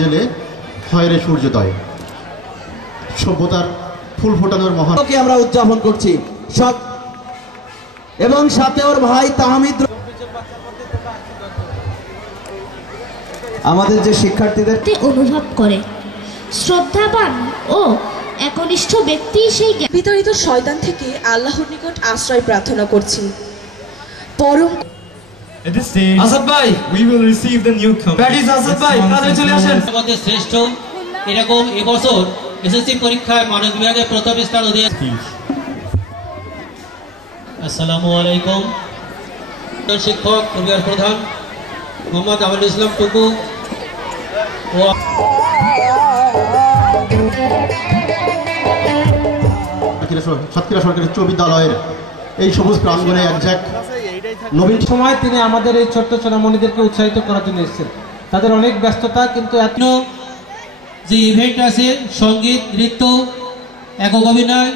জেলে হয় রে সূর্যোদয়। সভ্যতার ফুল ফোটানোর মহান আমরা উদযাপন করছি সব, এবং সাথে ওর ভাই তাহমিদ। আমাদের যে শিক্ষার্থীদের অনুভব করে শ্রদ্ধাবান ও একনিষ্ঠ ব্যক্তি সেই বিতাড়িত শয়তান থেকে আল্লাহর নিকট আশ্রয় প্রার্থনা করছি। পরম At this stage, Asad bhai, we will receive the newcomer. That is Asad bhai. তাড়াতাড়ি চলে আসেন। আমাদের শ্রেষ্ঠ এরকম এবছর এসএসসি পরীক্ষায় মানব বিভাগে প্রথম স্থান অধিকার। আসসালামু আলাইকুম। শিক্ষক পরিবার প্রধান মোহাম্মদ আমিনুল ইসলাম টুকু ও সাতক্ষীরা সরকারি উচ্চ বিদ্যালয়ের এই সবুজ প্রাঙ্গণে একজাক নবীন সময় তিনি আমাদের এই ছোট্ট সোনামণিদেরকে উৎসাহিত করার জন্য এসেছেন। তাদের অনেক ব্যস্ততা, কিন্তু যে ইভেন্ট আছে সঙ্গীত, নৃত্য, একক অভিনয়।